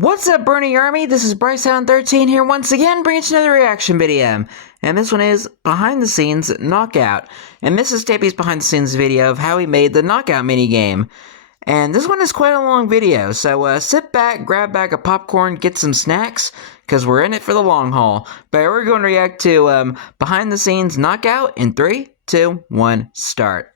What's up, Bernie Army? This is BryceAllen13 here once again, bringing you another reaction video. And this one is Behind the Scenes Knockout. And this is Stampy's behind the scenes video of how he made the knockout minigame. And this one is quite a long video, so sit back, grab a bag of popcorn, get some snacks, because we're in it for the long haul. But we're going to react to Behind the Scenes Knockout in 3, 2, 1, start.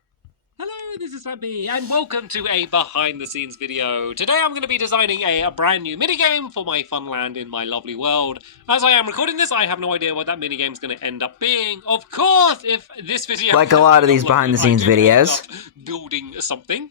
Hello, this is Stampy, and welcome to a behind-the-scenes video. Today I'm going to be designing a brand new minigame for my fun land in my lovely world. As I am recording this, I have no idea what that minigame is going to end up being. Of course, if this video... Like a lot of these behind-the-scenes videos. Building something.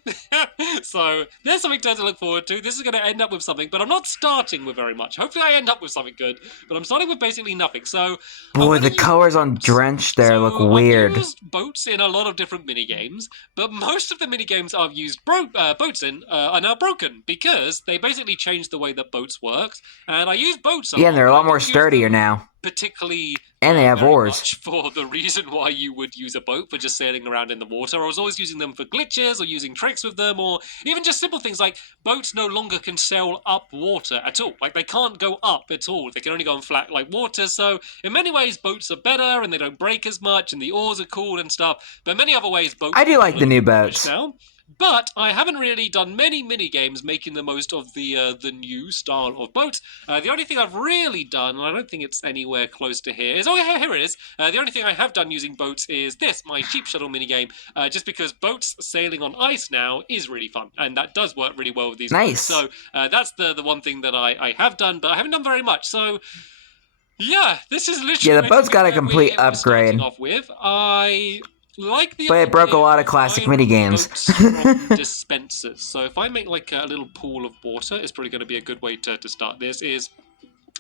So, there's something to look forward to. This is going to end up with something, but I'm not starting with very much. Hopefully I end up with something good, but I'm starting with basically nothing. So, boy, the colors on Drenched there look weird. I've used boats in a lot of different minigames, but most of the minigames I've used boats in are now broken because they basically changed the way that boats work. And I use boats. Yeah, and they're a lot more sturdier now. Particularly, and they have oars. For the reason why you would use a boat for just sailing around in the water. I was always using them for glitches or using tricks with them, or even just simple things like boats no longer can sail up water at all. Like, they can't go up at all. They can only go on flat like water. So in many ways, boats are better and they don't break as much, and the oars are cool and stuff. But in many other ways, boats. I do like the new boats now. But I haven't really done many mini-games making the most of the new style of boats. The only thing I've really done, and I don't think it's anywhere close to here, is... Oh, here it is! The only thing I have done using boats is this, my Sheep Shuttle minigame, just because boats sailing on ice now is really fun, and that does work really well with these boats. So that's the one thing that I have done, but I haven't done very much, so... Yeah, this is literally... Yeah, the boat's got a complete upgrade. Off with. But it broke a lot of classic minigames. Dispensers. So if I make like a little pool of water, it's probably going to be a good way to start this, is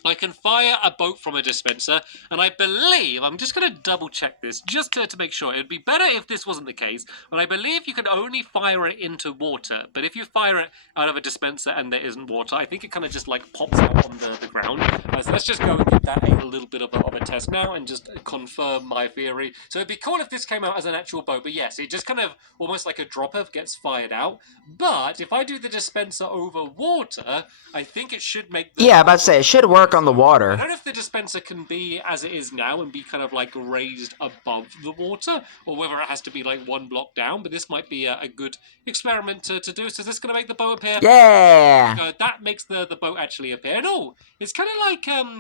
I can fire a boat from a dispenser, and I believe, I'm just going to double check this, just to make sure. It would be better if this wasn't the case, but I believe you can only fire it into water. But if you fire it out of a dispenser and there isn't water, I think it kind of just like pops out on the ground. So let's just go and give that a little bit of a test now and just confirm my theory. So it'd be cool if this came out as an actual boat, but yes, it just kind of, almost like a dropper, gets fired out. But if I do the dispenser over water, I think it should make the... Yeah, I'm about to say, it should work on the water. I don't know if the dispenser can be as it is now and be kind of like raised above the water, or whether it has to be like one block down, but this might be a good experiment to do. So is this going to make the boat appear? Yeah! That makes the boat actually appear. And oh, it's kind of like,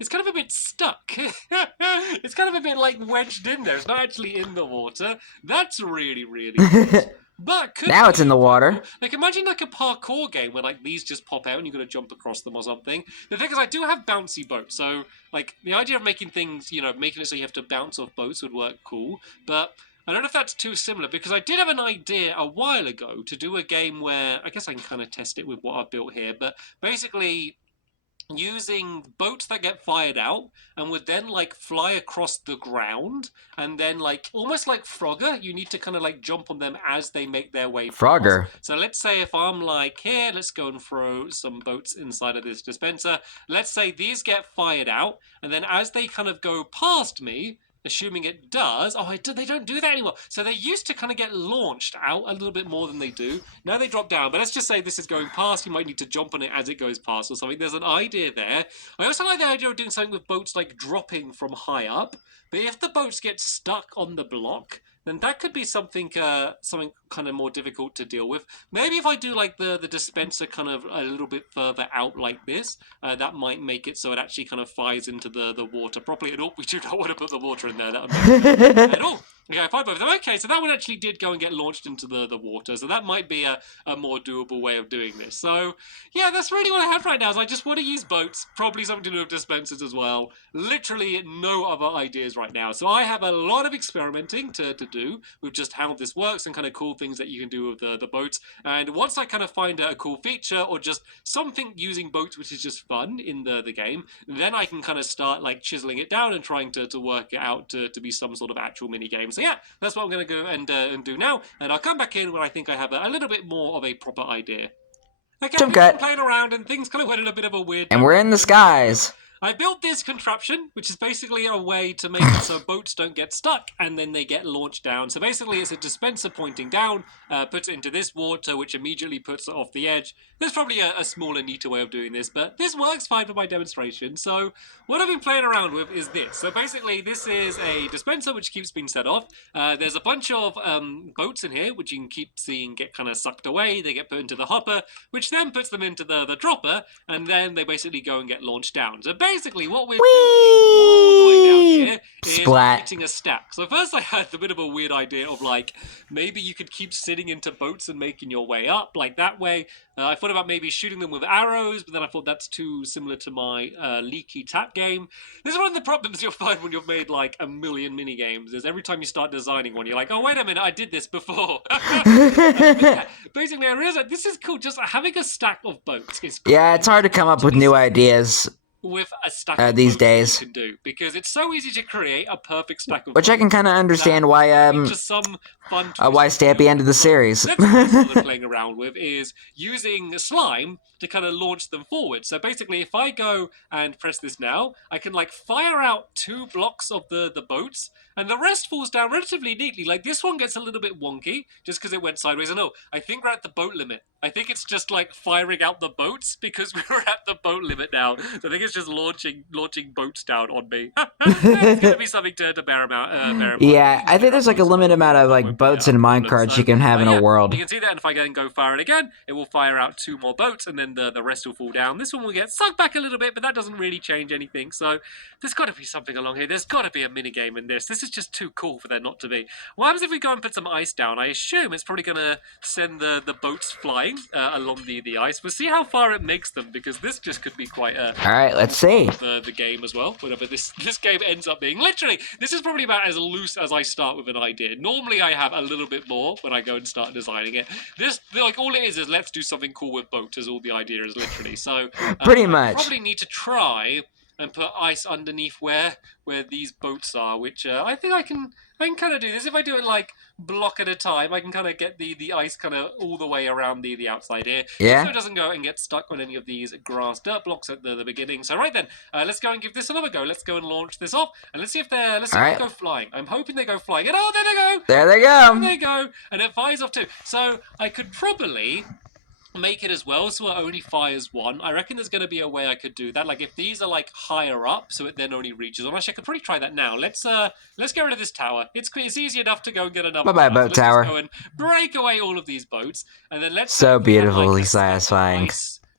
it's kind of a bit stuck. It's kind of a bit like wedged in there. It's not actually in the water. That's really, really nice. But now it's in the water. Like, imagine like a parkour game where like these just pop out and you've got to jump across them or something. The thing is, I do have bouncy boats, so like the idea of making things, you know, making it so you have to bounce off boats would work cool. But I don't know if that's too similar, because I did have an idea a while ago to do a game where, I guess I can kind of test it with what I've built here, but basically using boats that get fired out and would then like fly across the ground, and then like almost like Frogger, you need to kind of like jump on them as they make their way past. Frogger. So let's say if I'm like, here, let's go and throw some boats inside of this dispenser. Let's say these get fired out, and then as they kind of go past me, assuming it does... Oh, they don't do that anymore. So they used to kind of get launched out a little bit more than they do. Now they drop down. But let's just say this is going past. You might need to jump on it as it goes past or something. There's an idea there. I also like the idea of doing something with boats like dropping from high up. But if the boats get stuck on the block, then that could be something something kind of more difficult to deal with. Maybe if I do like the dispenser kind of a little bit further out like this, that might make it so it actually kind of fires into the water properly. And oh, we do not want to put the water in there. That would make it at all. Okay, I fired both of them. Okay, so that one actually did go and get launched into the water, so that might be a more doable way of doing this. So, yeah, that's really what I have right now, is I just want to use boats, probably something to do with dispensers as well. Literally no other ideas right now. So I have a lot of experimenting to do with just how this works and kind of cool things that you can do with the boats. And once I kind of find a cool feature or just something using boats which is just fun in the game, then I can kind of start like chiseling it down and trying to work it out to be some sort of actual mini game. So yeah, that's what I'm going to go and do now, and I'll come back in when I think I have a little bit more of a proper idea. Okay, we've been playing around and things kind of went in a bit of a weird... And we're in the skies. I built this contraption, which is basically a way to make it so boats don't get stuck and then they get launched down. So basically, it's a dispenser pointing down, puts it into this water, which immediately puts it off the edge. There's probably a smaller, neater way of doing this, but this works fine for my demonstration. So what I've been playing around with is this. So basically, this is a dispenser which keeps being set off. There's a bunch of boats in here, which you can keep seeing get kind of sucked away. They get put into the hopper, which then puts them into the dropper, and then they basically go and get launched down. So basically, what we're doing all the way down here is creating a stack. So first I had a bit of a weird idea of like, maybe you could keep sitting into boats and making your way up, like that way. I thought about maybe shooting them with arrows, but then I thought that's too similar to my leaky tap game. This is one of the problems you'll find when you've made like a million mini games, is every time you start designing one, you're like, oh, wait a minute, I did this before. Basically, I realized that this is cool. Just having a stack of boats is cool. Yeah, it's hard to come up with new ideas with a stack of these boats days. you can do, because it's so easy to create a perfect stack of Which boats. I can kind of understand why just some fun why Stampy ended the series. That's what I'm playing around with, is using slime to kind of launch them forward. So basically, if I go and press this now, I can like fire out 2 blocks of the boats, and the rest falls down relatively neatly. Like this one gets a little bit wonky just because it went sideways. And I think we're at the boat limit. I think it's just like firing out the boats because we're at the boat limit now. So I think it's just launching boats down on me. It's gonna be something to bear in mind. Yeah, I think there's like a limited amount of like boats and minecarts you can have in a world. You can see that, and if I go and go fire it again, it will fire out 2 more boats, and then the rest will fall down. This one will get sucked back a little bit, but that doesn't really change anything. So there's got to be something along here. There's got to be a mini game in this. This is just too cool for there not to be. What happens if we go and put some ice down? I assume it's probably going to send the boats flying along the ice. We'll see how far it makes them, because this just could be quite a... All right, let's see. The game as well, whatever this game ends up being. Literally, this is probably about as loose as I start with an idea. Normally I have a little bit more when I go and start designing it. This, like, all it is let's do something cool with boats, is all the idea is, literally. So pretty much. I probably need to try and put ice underneath where these boats are, which I think I can kind of do this. If I do it like block at a time, I can kind of get the ice kind of all the way around the outside here. Yeah. So it doesn't go and get stuck on any of these grass dirt blocks at the beginning. So right then, let's go and give this another go. Let's go and launch this off, and let's see if they go flying. I'm hoping they go flying. And there they go. There they go. There they go. And it fires off too. So I could probably make it as well so it only fires 1. I reckon there's going to be a way I could do that. Like if these are like higher up, so it then only reaches 1. Actually, I could probably try that now. Let's get rid of this tower. It's easy enough to go and get another. Bye-bye, boat tower. Let's go and break away all of these boats, and then let's so beautifully like satisfying.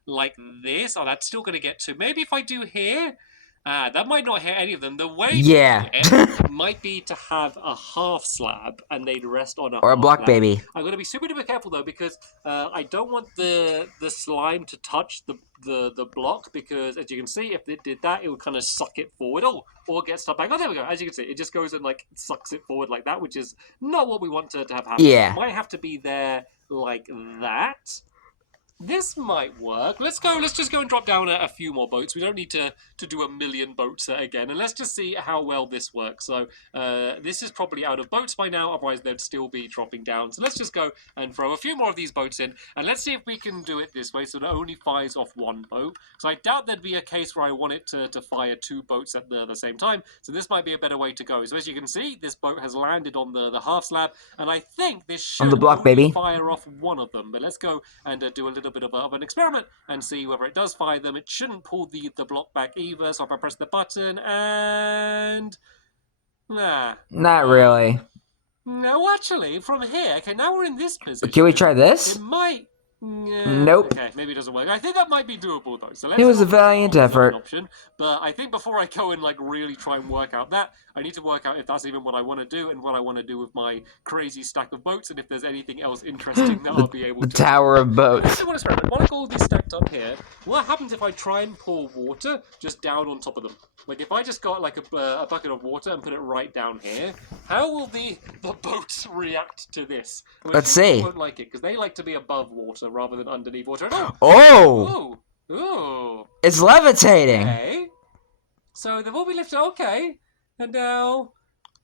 Like this. Oh, that's still going to get to. Maybe if I do here. That might not hit any of them. The way it might be to have a half slab and they'd rest on or a block slab. Baby. I'm going to be super duper careful though, because I don't want the slime to touch the block, because as you can see, if it did that, it would kind of suck it forward. Or get stuck back. Oh, there we go. As you can see, it just goes and like sucks it forward like that, which is not what we want to have happen. Yeah. It might have to be there like that. This might work. Let's just go and drop down a few more boats. We don't need to do a million boats again. And let's just see how well this works. So this is probably out of boats by now. Otherwise, they'd still be dropping down. So let's just go and throw a few more of these boats in. And let's see if we can do it this way so it only fires off 1 boat. So I doubt there'd be a case where I want it to fire 2 boats at the same time. So this might be a better way to go. So as you can see, this boat has landed on the half slab. And I think this should on the block, baby. Fire off 1 of them. But let's go and do a little bit of an experiment and see whether it does fire them. It shouldn't pull the block back either, so if I press the button and not really. No, actually, from here, okay, now we're in this position. Can we try this? It might. Nope. Okay, maybe it doesn't work. I think that might be doable though. So it was a valiant effort. Option, but I think before I go and like really try and work out that, I need to work out if that's even what I want to do and what I want to do with my crazy stack of boats, and if there's anything else interesting that I'll be able to. The Tower of Boats. I want to experiment. While I got all these stacked up here, what happens if I try and pour water just down on top of them? Like if I just got like a bucket of water and put it right down here, how will the boats react to this? Let's see. They won't like it because they like to be above water rather than underneath water. Oh! Ooh! It's levitating. Okay. So they've all been lifted. Okay, and now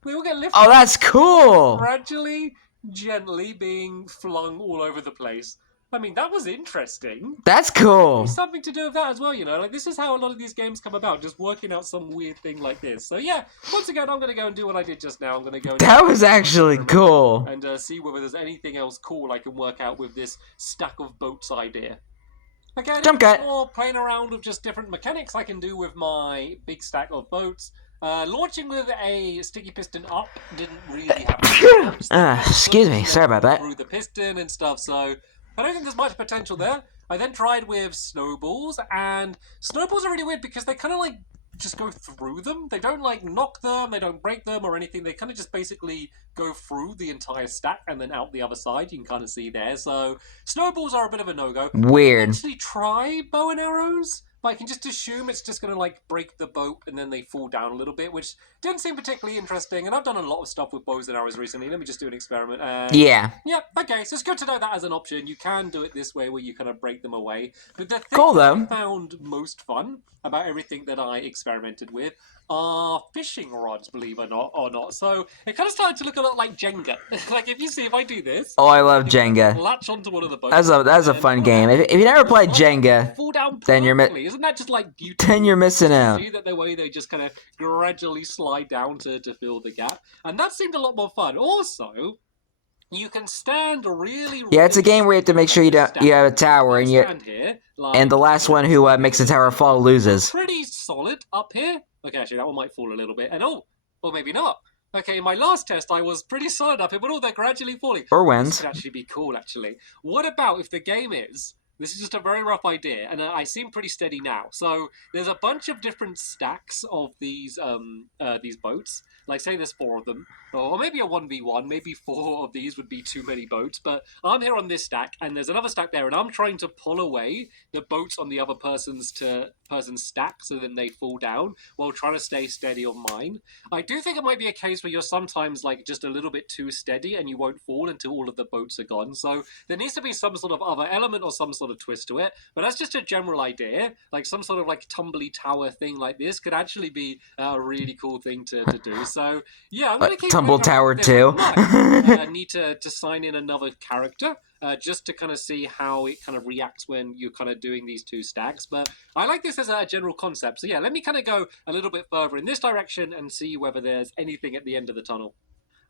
we will get lifted. Oh, that's cool. Gradually, gently being flung all over the place. I mean, that was interesting. That's cool. There's something to do with that as well, you know. Like, this is how a lot of these games come about, just working out some weird thing like this. So yeah, once again, I'm gonna go and do what I did just now. I'm gonna go. That was actually cool. And see whether there's anything else cool I can work out with this stack of boats idea. Okay, Jump cut. More playing around with just different mechanics I can do with my big stack of boats. Launching with a sticky piston up didn't really have excuse me, sorry about that. Through the piston and stuff, so I don't think there's much potential there. I then tried with snowballs, and snowballs are really weird because they kind of like just go through them. They don't like knock them, they don't break them or anything. They kind of just basically go through the entire stack and then out the other side. You can kind of see there. So snowballs are a bit of a no-go. Weird. Actually try bow and arrows. But I can just assume it's just going to like break the boat and then they fall down a little bit, which didn't seem particularly interesting. And I've done a lot of stuff with bows and arrows recently. Let me just do an experiment. Yeah. Yeah, okay, so it's good to know that as an option. You can do it this way where you kind of break them away. But the thing Cool, though. I found most fun about everything that I experimented with are fishing rods, believe it or not. So it kind of started to look a lot like Jenga. Like if you see, if I do this. Oh, I love Jenga. Latch onto one of the boats. That's a fun game. If you never played Jenga, fall down then you're Isn't that just like beautiful? Then you're missing out. See that the way they just kind of gradually slide down to fill the gap, and that seemed a lot more fun. Also, you can stand really. Yeah, it's a game where you have to make sure you have a tower, and and the last one who makes the tower fall loses. Pretty solid up here. Okay, actually, that one might fall a little bit, and or maybe not. Okay, in my last test, I was pretty solid up here, but they're gradually falling. Or wins. This would actually be cool, actually. What about if the game is... This is just a very rough idea, and I seem pretty steady now. So there's a bunch of different stacks of these boats. Like, say there's 4 of them, or maybe a 1v1. Maybe 4 of these would be too many boats. But I'm here on this stack, and there's another stack there, and I'm trying to pull away the boats on the other person's stack, so then they fall down while trying to stay steady on mine. I do think it might be a case where you're sometimes like just a little bit too steady, and you won't fall until all of the boats are gone. So there needs to be some sort of other element or some sort of twist to it, but that's just a general idea. Like some sort of like tumbly tower thing like this could actually be a really cool thing to do. So yeah, I'm gonna keep Tumble Tower 2. I need to sign in another character just to kind of see how it kind of reacts when you're kind of doing these 2 stacks. But I like this as a general concept. So yeah, let me kind of go a little bit further in this direction and see whether there's anything at the end of the tunnel.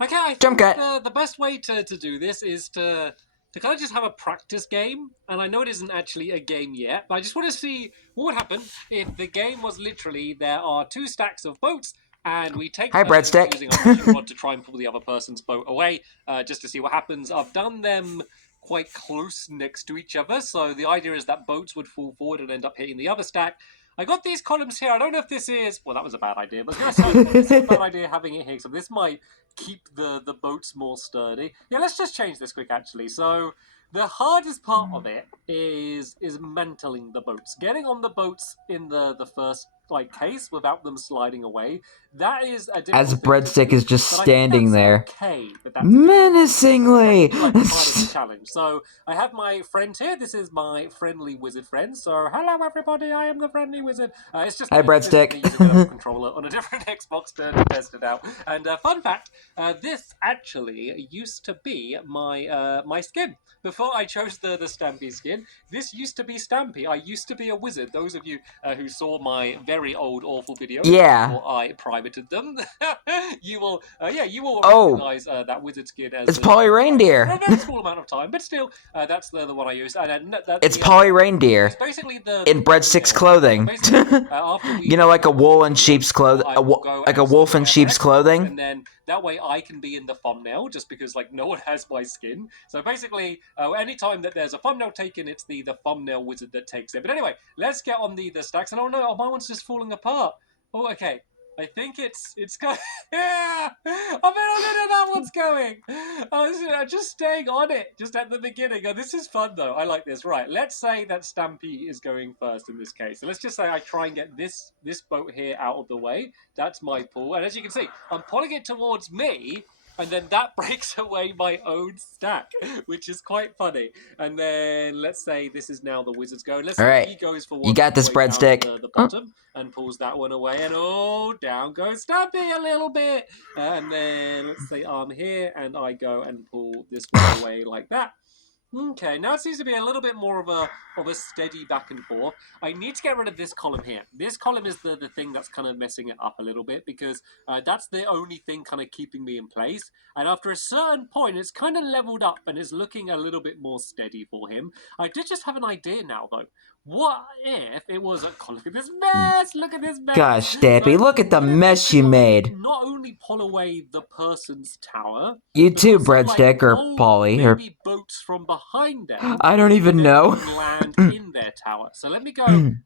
Okay, I think the best way to do this is to kind of just have a practice game. And I know it isn't actually a game yet, but I just want to see what would happen if the game was literally there are 2 stacks of boats, and we take breadstick using a fishing rod to try and pull the other person's boat away, just to see what happens. I've done them quite close next to each other, so the idea is that boats would fall forward and end up hitting the other stack. I got these columns here. I don't know if this is... Well, that was a bad idea, but it's a bad idea having it here, so this might keep the boats more sturdy. Yeah, let's just change this quick, actually. So the hardest part of it is mantling the boats. Getting on the boats in the first case without them sliding away. That is a difficult as Breadstick is just standing there. Okay, menacingly. Part of the challenge. So I have my friend here. This is my friendly wizard friend. So hello everybody, I am the friendly wizard. It's just hi Breadstick. Using a controller on a different Xbox to test it out. And fun fact, this actually used to be my my skin. Before I chose the Stampy skin, this used to be Stampy. I used to be a wizard. Those of you who saw my very old awful videos before I privated them, you will recognize that wizard skin as it's Polly Reindeer. For a very small amount of time, but still, that's the one I used. And it's Polly Reindeer. It's basically in Breadstick's clothing. You know, like a wool and sheep's clothing, like a wolf in sheep's clothing. And then that way I can be in the thumbnail, just because no one has my skin. So basically, anytime that there's a thumbnail taken, it's the thumbnail wizard that takes it. But anyway, let's get on the stacks. And oh no, my one's just falling apart. Oh, okay. I think it's going. Yeah, I don't know that one's going. I'm just staying on it, just at the beginning. Oh, this is fun though. I like this. Right, let's say that Stampy is going first in this case. So let's just say I try and get this boat here out of the way. That's my pull, and as you can see, I'm pulling it towards me. And then that breaks away my own stack, which is quite funny. And then let's say this is now the wizard's go. Let's say he goes for one. You got this, Breadstick. The bottom and pulls that one away, and down goes Stampy a little bit. And then let's say I'm here, and I go and pull this one away like that. Okay, now it seems to be a little bit more of a steady back and forth. I need to get rid of this column here. This column is the thing that's kind of messing it up a little bit because that's the only thing kind of keeping me in place. And after a certain point, it's kind of leveled up and is looking a little bit more steady for him. I did just have an idea now, though. What if it was a... Look at this mess! Look at this mess! Gosh, Stampy, look at the what if mess we you could, like, made. not only pull away the person's tower, You but too, also, like, Breadstick, or pull Polly, or... maybe boats from behind them. I don't even know. Land in their tower. So let me go and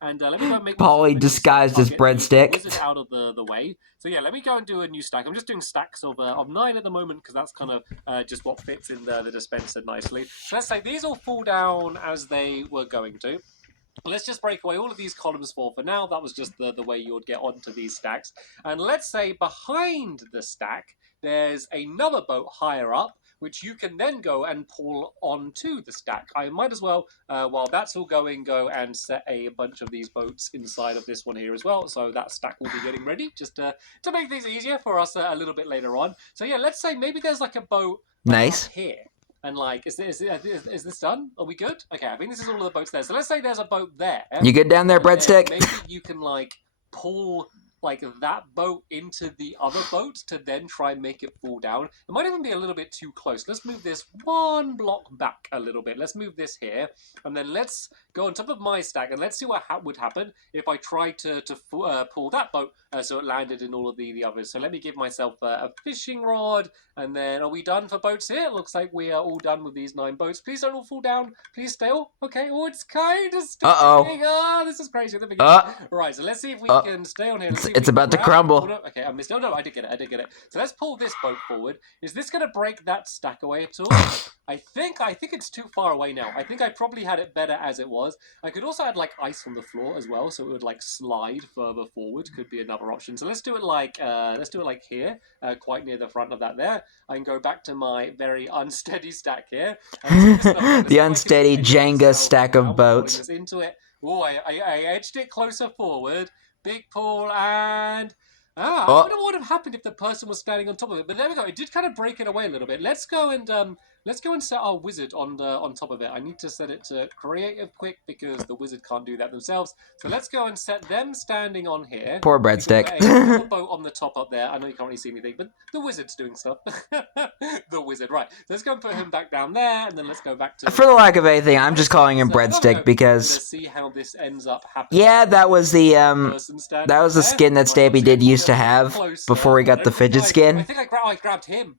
make Polly myself a disguised as new stack. I'll get Breadstick. the wizard out of the way. So yeah, let me go and do a new stack. I'm just doing stacks of 9 at the moment because that's kind of just what fits in the dispenser nicely. So let's say these all fall down as they were going to. Let's just break away all of these columns for now. That was just the way you would get onto these stacks. And let's say behind the stack, there's another boat higher up, which you can then go and pull onto the stack. I might as well, while that's all going, go and set a bunch of these boats inside of this one here as well. So that stack will be getting ready, just to make things easier for us a little bit later on. So yeah, let's say maybe there's like a boat Nice. up here. And like, is this done? Are we good? Okay, I think this is all of the boats there. So let's say there's a boat there. You good down there, Breadstick? Maybe you can like pull like that boat into the other boat to then try and make it fall down. It might even be a little bit too close. Let's move this one block back a little bit. Let's move this here, and then let's go on top of my stack, and let's see what would happen if I tried to pull that boat so it landed in all of the others. So let me give myself a fishing rod, and then are we done for boats here? It looks like we are all done with these 9 boats. Please don't all fall down. Please stay all. Okay, oh, it's kind of sticking. Oh, this is crazy at the beginning. Right, so let's see if we can stay on here. It's about to crumble. Oh, no. Okay, I missed it. Oh, no, I did get it. So let's pull this boat forward. Is this going to break that stack away at all? I think it's too far away now. I think I probably had it better as it was. I could also add like ice on the floor as well, so it would like slide further forward. Could be another option. So let's do it like here, quite near the front of that there. I can go back to my very unsteady stack here. The unsteady Jenga stack of boats. Into it. Oh, I edged it closer forward. Big pull and... I don't know what would have happened if the person was standing on top of it, but there we go. It did kind of break it away a little bit. Let's go and set our wizard on top of it. I need to set it to creative quick because the wizard can't do that themselves. So let's go and set them standing on here. Poor Breadstick. A boat on the top up there. I know you can't really see anything, but the wizard's doing stuff. The wizard, right. So let's go and put him back down there, and then let's go back to... For the lack of anything, I'm just calling him Breadstick because... Let's see how this ends up happening. Yeah, that was the skin that Stampy did used to have before we got the fidget skin. I think I grabbed him.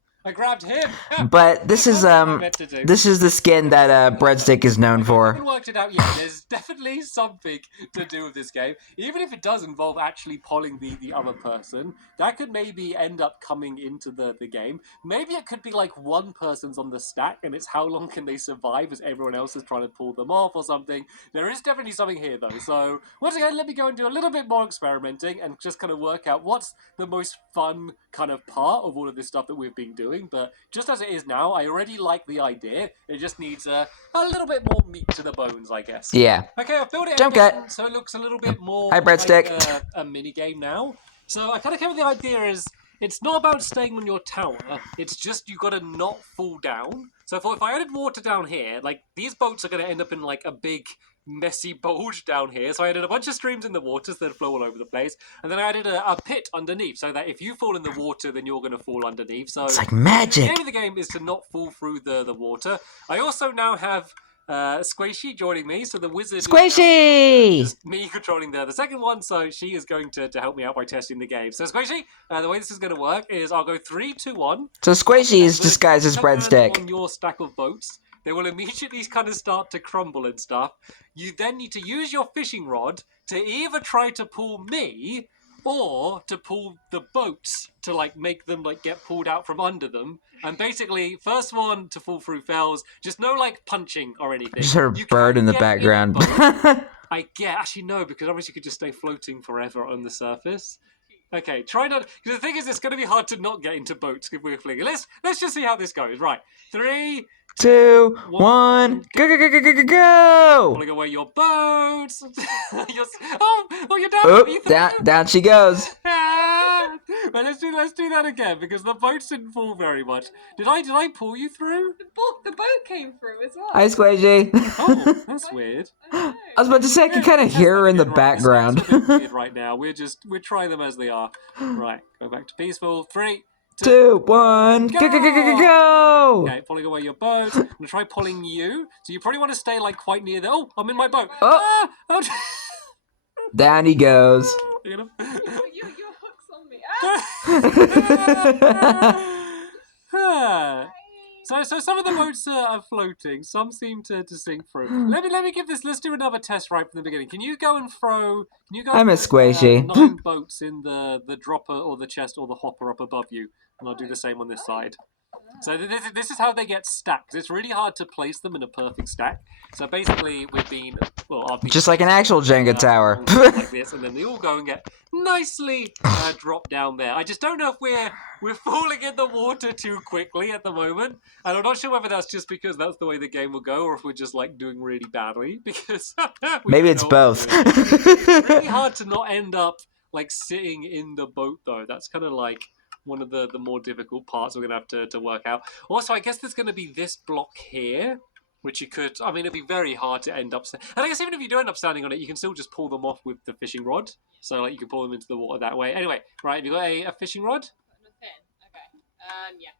But this is the skin that Breadstick is known for. I haven't worked it out yet. There's definitely something to do with this game. Even if it does involve actually polling the other person, that could maybe end up coming into the game. Maybe it could be like one person's on the stack and it's how long can they survive as everyone else is trying to pull them off or something. There is definitely something here though. So once again, let me go and do a little bit more experimenting and just kind of work out what's the most fun kind of part of all of this stuff that we've been doing. But just as it is now, I already like the idea. It just needs a little bit more meat to the bones, I guess. Yeah. Okay, I've built it Jump again, so it looks a little bit more Hi, Breadstick. like a mini game now. So I kind of came with the idea is it's not about staying on your tower. It's just you got to not fall down. So if I added water down here, like these boats are going to end up in like a big messy bulge down here. So I added a bunch of streams in the waters that flow all over the place. And then I added a pit underneath so that if you fall in the water, then you're going to fall underneath. So it's like magic. The aim of the game is to not fall through the water. I also now have Squishy joining me, so the wizard Squishy! Is me controlling the second one, so she is going to help me out by testing the game. So Squishy, the way this is going to work is I'll go 3, 2, 1. So Squishy is disguised as Breadstick. On your stack of boats, they will immediately kind of start to crumble and stuff. You then need to use your fishing rod to either try to pull me or to pull the boats to like make them like get pulled out from under them. And basically, first one to fall through fails. Just no like punching or anything. Just her bird in the background. I get actually no, because obviously you could just stay floating forever on the surface. Okay, try not. Because the thing is, it's going to be hard to not get into boats if we're flinging. Let's just see how this goes. Right, 3, 2, 1, go! Pulling away your boats. You're down. Oop, down she goes. Right, let's do that again because the boats didn't fall very much. Did I pull you through? The boat came through as well. Hi, Squishy. Oh, that's weird. I was about to say, I can kind of hear her in the background. It's a bit weird right now. We're trying them as they are. Right, go back to peaceful. 3, 2, 1, go! Okay, pulling away your boat. I'm gonna try pulling you. So you probably want to stay like quite near the. Oh, I'm in my boat. Oh. Ah! Down he goes. Your hook's on me. So some of the boats are floating. Some seem to sink through. Let me give this. Let's do another test right from the beginning. Can you go and throw? Can you go? I'm a Squishy. 9 boats in the dropper or the chest or the hopper up above you, and I'll do the same on this side. So this is how they get stacked. It's really hard to place them in a perfect stack. So basically, we've been just like an actual Jenga tower. Like this, and then they all go and get nicely dropped down there. I just don't know if we're falling in the water too quickly at the moment, and I'm not sure whether that's just because that's the way the game will go, or if we're just like doing really badly. Because maybe it's both. It's really hard to not end up like sitting in the boat, though. That's kind of like one of the more difficult parts we're going to have to work out. Also, I guess there's going to be this block here, which you could... I mean, it'd be very hard to end up... And I guess even if you do end up standing on it, you can still just pull them off with the fishing rod. So, like, you can pull them into the water that way. Anyway, right, have you got a fishing rod? Okay. Yeah.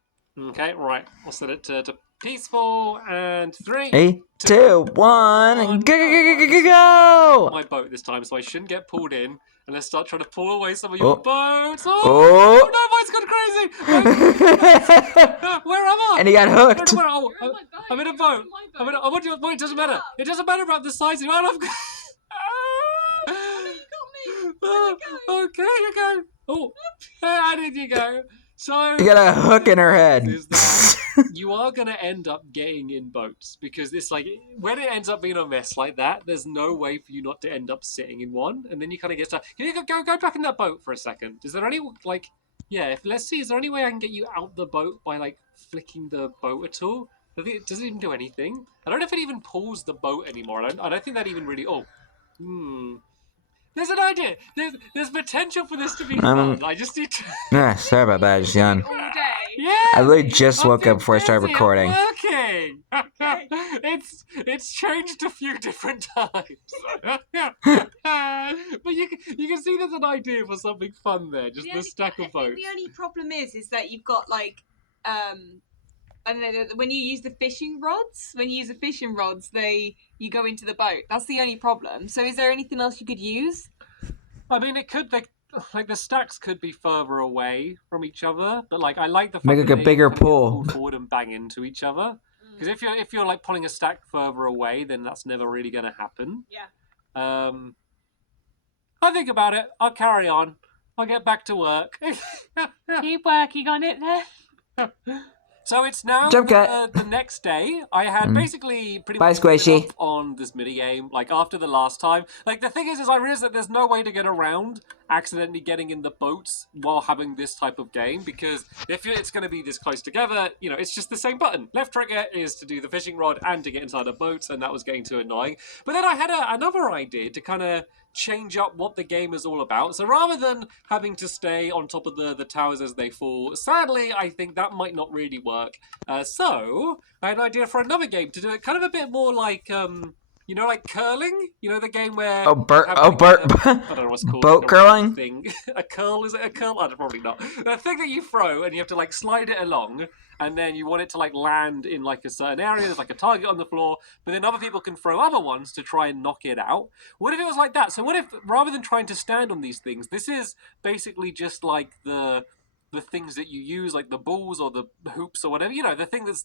Okay, right. I'll set it to peaceful, and 3, 2, 1, go! My boat this time, so I shouldn't get pulled in. And let's start trying to pull away some of your boats. Oh no, mine's gone crazy! Where am I? And he got hooked. I'm in a boat. I want your boat. It doesn't matter. It doesn't matter about the size of it. Okay, you go. Oh, how did you go? So you got a hook in her head. Is that you are going to end up getting in boats because it's like when it ends up being a mess like that, there's no way for you not to end up sitting in one, and then you kind of get stuck. Can you go back in that boat for a second? Is there any let's see. Is there any way I can get you out the boat by like flicking the boat at all? Does it even do anything? I don't know if it even pulls the boat anymore. I don't think that even really. There's an idea. There's potential for this to be fun. I just need to. Yeah, sorry about that. I just yawned. All day. Yeah. I literally just woke up before I started recording. Working. It's changed a few different times. But you can see there's an idea for something fun there. Just the stack of boats. The only problem is that you've got like I don't know, when you use the fishing rods, you go into the boat. That's the only problem. So is there anything else you could use? I mean, the stacks could be further away from each other, but like I like the fact make like a bigger pull pull forward and bang into each other. Because if you're like pulling a stack further away, then that's never really going to happen. Yeah. I'll think about it. I'll carry on. I'll get back to work. Keep working on it then. So it's now the next day. I had basically pretty much given up on this minigame, like after the last time. Like the thing is I realized that there's no way to get around accidentally getting in the boats while having this type of game, because if it's going to be this close together, it's just the same button. Left trigger is to do the fishing rod and to get inside the boats, and that was getting too annoying. But then I had another idea to kind of change up what the game is all about. So rather than having to stay on top of the towers as they fall, sadly, I think that might not really work. So I had an idea for another game to do it kind of a bit more like, like curling? The game where... I don't know what's called. Boat curling? Thing. A curl? Is it a curl? Probably not. The thing that you throw and you have to like slide it along, and then you want it to like land in like a certain area. There's like a target on the floor, but then other people can throw other ones to try and knock it out. What if it was like that? So what if rather than trying to stand on these things, this is basically just like the things that you use, like the balls or the hoops or whatever, the things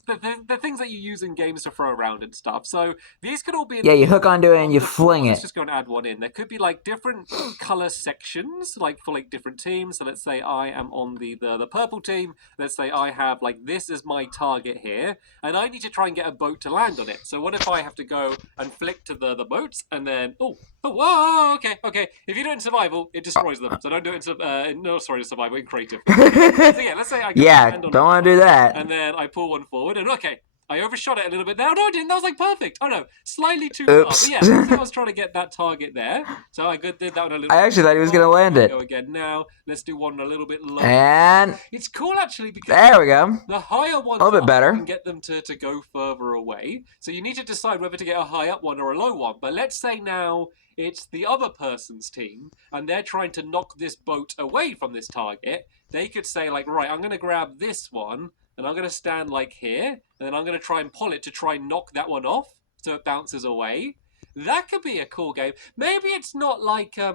that you use in games to throw around and stuff. So these could all be... Yeah, you hook onto it and you fling it. Let's just go and add one in. There could be like different color sections, like for like different teams. So let's say I am on the purple team. Let's say I have like this is my target here, and I need to try and get a boat to land on it. So what if I have to go and flick to the boats and then whoa, okay. If you do it in survival, it destroys them. So don't do it in survival, in creative. So yeah, let's say I land on don't want to do that. And then I pull one forward, and okay, I overshot it a little bit there. Oh, no, I didn't. That was like perfect. Oh, no. Slightly too Oops. far. But yeah, I think I was trying to get that target there. So I did that one a little bit. I actually thought he was going to land it. Go again now. Let's do one a little bit lower. And It's cool, actually, because there we go. the higher ones A little bit better. you can get them to go further away. So you need to decide whether to get a high up one or a low one. But let's say now it's the other person's team, and they're trying to knock this boat away from this target. They could say, like, right, I'm going to grab this one, and I'm going to stand, like, here, and then I'm going to try and pull it to try and knock that one off so it bounces away. That could be a cool game. Maybe it's not like a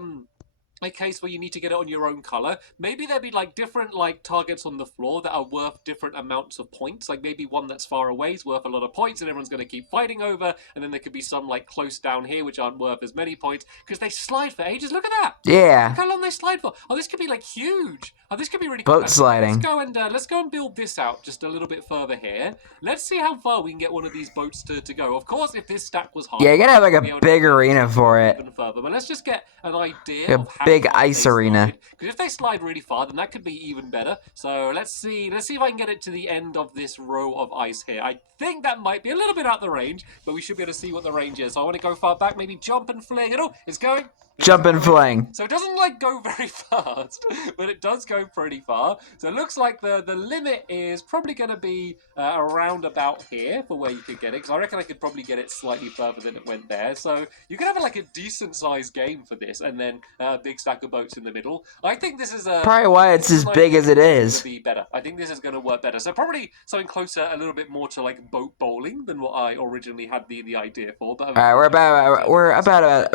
case where you need to get it on your own color. Maybe there'd be like different like targets on the floor that are worth different amounts of points. Like maybe one that's far away is worth a lot of points and everyone's going to keep fighting over. And then there could be some like close down here which aren't worth as many points because they slide for ages. Look at that. Yeah. Look how long they slide for. Oh, this could be like huge. Oh, this could be really cool. Boat sliding. Let's go and build this out just a little bit further here. Let's see how far we can get one of these boats to go. Of course, if this stack was hard, Yeah, you gotta have like a big arena for it. even further. But let's just get an idea of how big far ice they arena. because if they slide really far, then that could be even better. So let's see if I can get it to the end of this row of ice here. I think that might be a little bit out the range, but we should be able to see what the range is. So I want to go far back, maybe jump and fling. Oh, it's going. Jump and fling. So it doesn't like go very fast, but it does go pretty far. So it looks like the limit is probably going to be around about here for where you could get it. Because I reckon I could probably get it slightly further than it went there. So you could have like a decent sized game for this, and then a big stack of boats in the middle. I think this is probably why it's as big as it is. Be better. I think this is going to work better. So probably something closer, a little bit more to like boat bowling than what I originally had the idea for. But all right, we're about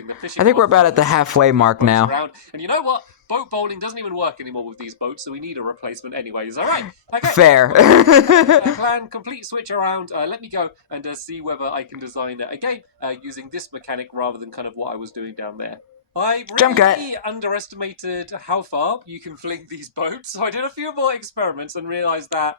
I think we're about at the halfway mark now. Around. And you know what? Boat bowling doesn't even work anymore with these boats, so we need a replacement anyways. All right. Okay. Fair. Plan, complete switch around. Let me go and see whether I can design a game using this mechanic rather than kind of what I was doing down there. I really underestimated how far you can fling these boats, so I did a few more experiments and realized that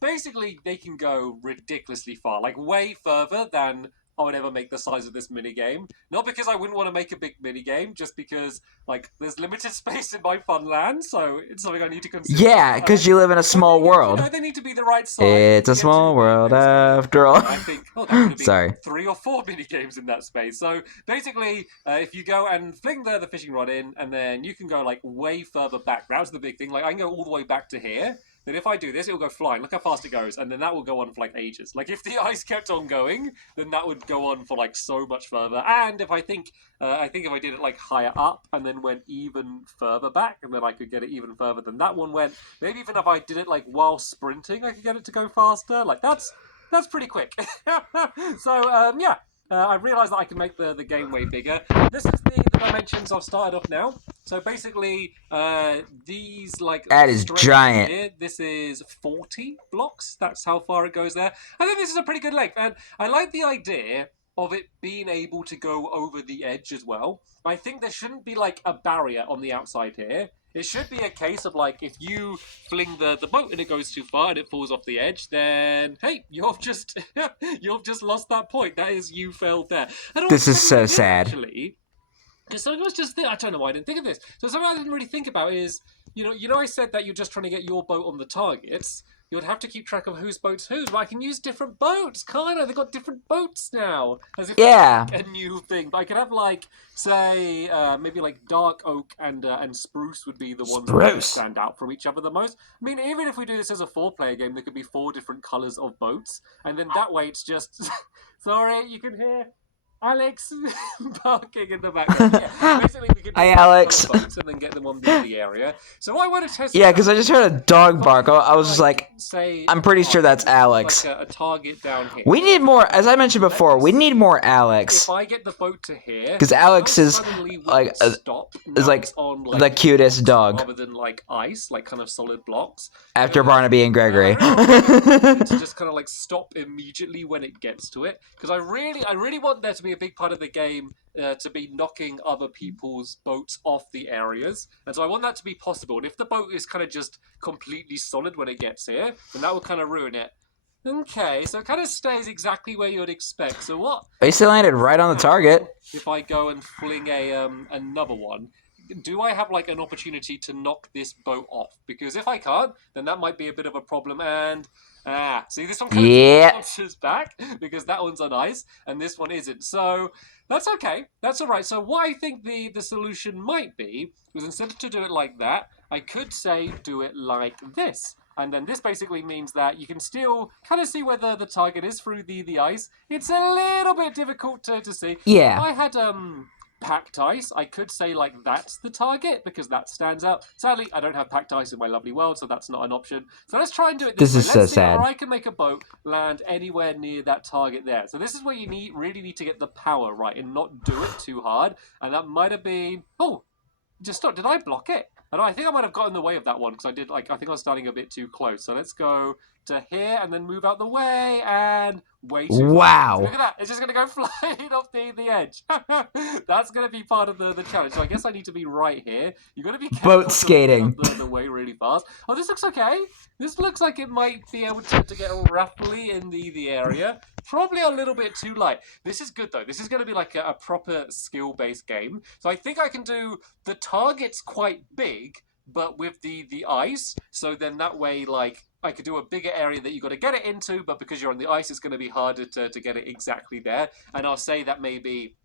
basically they can go ridiculously far, like way further than I would ever make the size of this minigame. Not because I wouldn't want to make a big minigame, just because, like, there's limited space in my fun land, so it's something I need to consider. Yeah, because you live in a small world. They need to be the right size. It's a small world after all. I think, that could be Sorry. 3 or 4 minigames in that space. So, basically, if you go and fling the fishing rod in, and then you can go, like, way further back. That's the big thing. Like, I can go all the way back to here. Then if I do this, it will go flying. Look how fast it goes. And then that will go on for like ages. Like if the ice kept on going, then that would go on for like so much further. And if I think if I did it like higher up and then went even further back, and then I could get it even further than that one went. Maybe even if I did it like while sprinting, I could get it to go faster. Like that's pretty quick. So yeah. I've realised that I can make the game way bigger. This is the dimensions I've started off now. So basically, these like... That is giant. Here, this is 40 blocks. That's how far it goes there. I think this is a pretty good length. And I like the idea of it being able to go over the edge as well. I think there shouldn't be like a barrier on the outside here. It should be a case of like if you fling the boat and it goes too far and it falls off the edge, then hey, you've just lost that point. That is, you failed there. This is so sad. Actually, because something was just I don't know why I didn't think of this. So something I didn't really think about is you know I said that you're just trying to get your boat on the targets. You would have to keep track of whose boat's whose, but I can use different boats, can't I? They've got different boats now. As if yeah. That's like a new thing. But I could have, like, say, maybe, like, dark oak and spruce would be the ones that stand out from each other the most. I mean, even if we do this as a 4-player game, there could be 4 different colours of boats. And then that way it's just... Sorry, you can hear... Alex barking in the background. Yeah, basically we could Hi, Alex. Boats and then get them on the area. So I want to test. Yeah, because I just heard a dog bark. I was just like, I'm pretty sure that's Alex. Like a target down here. We need more, as I mentioned before, we need more Alex. If I get the boat to here, because Alex is like the cutest dog. Rather than like ice, like kind of solid blocks. After Barnaby and Gregory. To just kind of like stop immediately when it gets to it, because I really want there to be a big part of the game to be knocking other people's boats off the areas, and so I want that to be possible. And if the boat is kind of just completely solid when it gets here, then that will kind of ruin it. Okay, so it kind of stays exactly where you'd expect. So what? They still landed right on the target. If I go and fling another one, do I have like an opportunity to knock this boat off? Because if I can't, then that might be a bit of a problem. And See, this one kind of bounces back because that one's on ice and this one isn't. So that's okay. That's all right. So what I think the solution might be is instead of to do it like that, I could say do it like this. And then this basically means that you can still kind of see where the target is through the ice. It's a little bit difficult to see. Yeah. If I had packed ice, I could say like that's the target because that stands out. Sadly, I don't have packed ice in my lovely world, so that's not an option. So let's try and do it this way. This is so sad. Or I can make a boat land anywhere near that target there. So this is where you really need to get the power right and not do it too hard. And that might have been just stop. Did I block it? I think I might have got in the way of that one because I did I think I was standing a bit too close. So let's go to here and then move out the way and way too wow. Look at that. It's just going to go flying off the edge. That's going to be part of the challenge. So I guess I need to be right here. You've got to be careful boat skating. the way really fast. Oh, this looks okay. This looks like it might be able to get roughly in the area. Probably a little bit too light. This is good though. This is going to be like a proper skill-based game. So I think I can do the targets quite big, but with the ice. So then that way, like, I could do a bigger area that you've got to get it into, but because you're on the ice, it's going to be harder to get it exactly there. And I'll say that maybe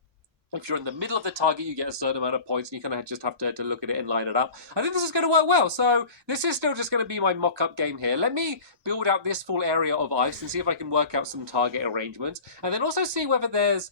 if you're in the middle of the target, you get a certain amount of points, and you kind of just have to look at it and line it up. I think this is going to work well. So this is still just going to be my mock-up game here. Let me build out this full area of ice and see if I can work out some target arrangements. And then also see whether there's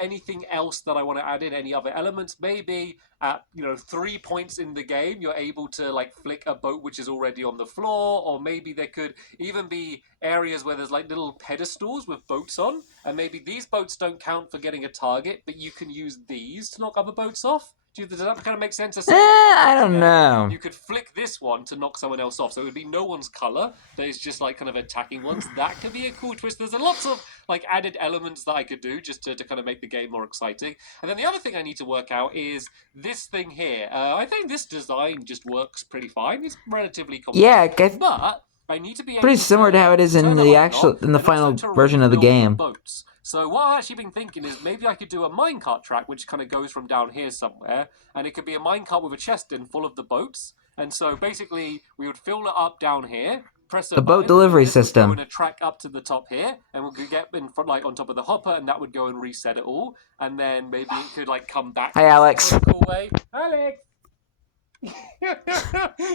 anything else that I want to add in, any other elements. Maybe at 3 points in the game, you're able to like flick a boat which is already on the floor, or maybe there could even be areas where there's like little pedestals with boats on, and maybe these boats don't count for getting a target, but you can use these to knock other boats off. Does that kind of make sense? I don't know. You could flick this one to knock someone else off, so it would be no one's colour. There's just like kind of attacking ones. That could be a cool twist. There's lots of like added elements that I could do just to kind of make the game more exciting. And then the other thing I need to work out is this thing here. I think this design just works pretty fine. It's relatively complex. Yeah, but I need to be pretty similar to how it is in the final version of the game. Boats. So what I've actually been thinking is maybe I could do a minecart track which kind of goes from down here somewhere, and it could be a minecart with a chest in full of the boats. And so basically we would fill it up down here, press the boat delivery system, and a track up to the top here, and we could get in front, like on top of the hopper, and that would go and reset it all. And then maybe it could like come back. Hi, Alex. In a cool way. Alex.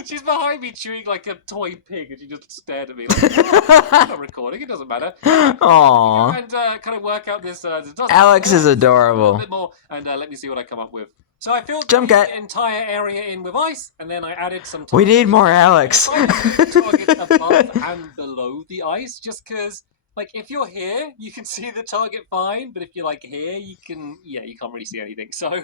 She's behind me chewing like a toy pig, and she just stared at me like, I'm not recording, it doesn't matter. Aww. And kind of work out this Alex is adorable. A little bit more, and let me see what I come up with. So I filled Jump the entire area in with ice, and then I added some targets. We need more Alex. Targets above and below the ice, just because like if you're here, you can see the target fine, but if you're like here, you can't really see anything. So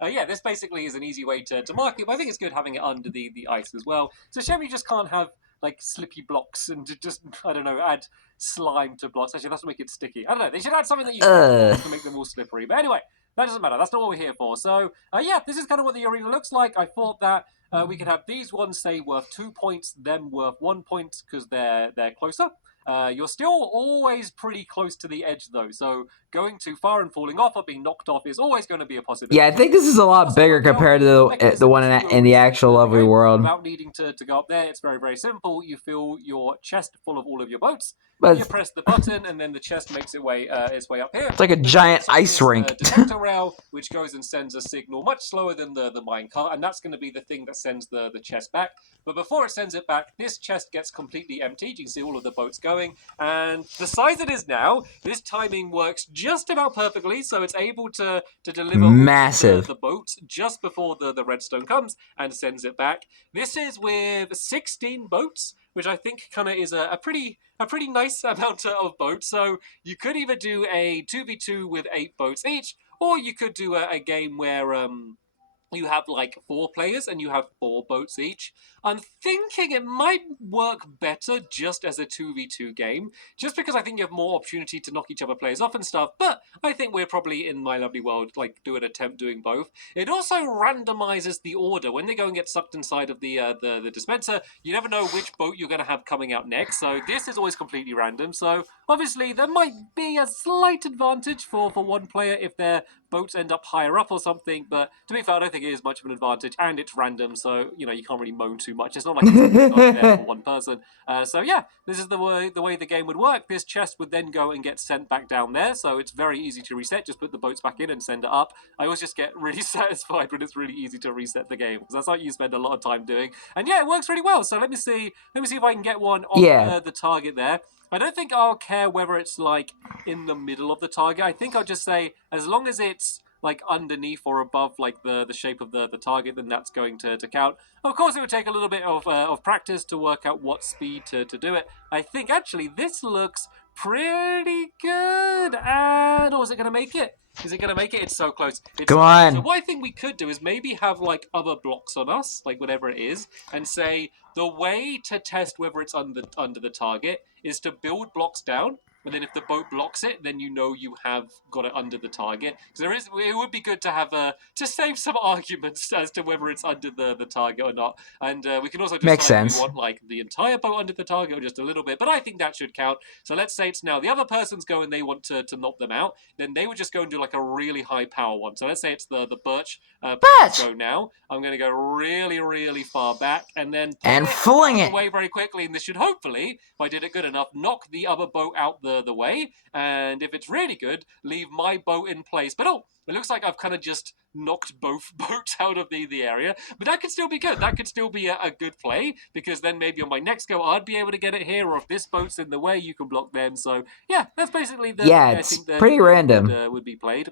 yeah, this basically is an easy way to mark it. But I think it's good having it under the ice as well. It's a shame you just can't have like slippy blocks and just I don't know, add slime to blocks. Actually, that's to make it sticky. I don't know. They should add something that you can to make them all slippery. But anyway, that doesn't matter. That's not what we're here for. So yeah, this is kind of what the arena looks like. I thought that we could have these ones say worth 2 points, them worth 1 point because they're closer. You're still always pretty close to the edge, though, so going too far and falling off or being knocked off is always going to be a possibility. Yeah, I think this is a lot bigger compared to the one in the actual lovely world. Without needing to go up there, it's very, very simple. You fill your chest full of all of your boats. You press the button, and then the chest makes its way up here. It's like a giant ice rink. Detector rail, which goes and sends a signal much slower than the minecart, and that's going to be the thing that sends the chest back. But before it sends it back, this chest gets completely emptied. You can see all of the boats going, and the size it is now, this timing works just about perfectly, so it's able to deliver massive the boats just before the redstone comes and sends it back. This is with 16 boats, which I think kind of is a pretty nice amount of boats. So you could either do a 2v2 with 8 boats each, or you could do a game where you have like 4 players and you have 4 boats each. I'm thinking it might work better just as a 2v2 game, just because I think you have more opportunity to knock each other players off and stuff, but I think we're probably in my lovely world like do an attempt doing both. It also randomizes the order. When they go and get sucked inside of the dispenser, you never know which boat you're going to have coming out next, so this is always completely random. So obviously there might be a slight advantage for one player if they're boats end up higher up or something. But to be fair, I don't think it is much of an advantage, and it's random, so you can't really moan too much. It's not like it's not there for one person. So yeah, this is the way the game would work. This chest would then go and get sent back down there, so it's very easy to reset. Just put the boats back in and send it up. I always just get really satisfied when it's really easy to reset the game, because that's what you spend a lot of time doing. And yeah, it works really well. So let me see if I can get one on the target there. I don't think I'll care whether it's like in the middle of the target. I think I'll just say as long as it's like underneath or above like the shape of the target, then that's going to count. Of course, it would take a little bit of practice to work out what speed to do it. I think actually this looks pretty good. And is it going to make it? Is it going to make it? It's so close. Come on. So what I think we could do is maybe have like other blocks on us, like whatever it is, and say the way to test whether it's under the target is to build blocks down. And then if the boat blocks it, then you have got it under the target. Because it would be good to have to save some arguments as to whether it's under the target or not. And we can also decide if we want like the entire boat under the target or just a little bit. But I think that should count. So let's say it's now the other person's go and they want to knock them out. Then they would just go and do like a really high power one. So let's say it's the birch go now. I'm going to go really, really far back and then fling it away very quickly. And this should hopefully, if I did it good enough, knock the other boat out the way. And if it's really good, leave my boat in place. But it looks like I've kind of just knocked both boats out of the area. But that could still be good. That could still be a good play, because then maybe on my next go I'd be able to get it here, or if this boat's in the way, you can block them. So yeah, that's basically the I think pretty random would be played.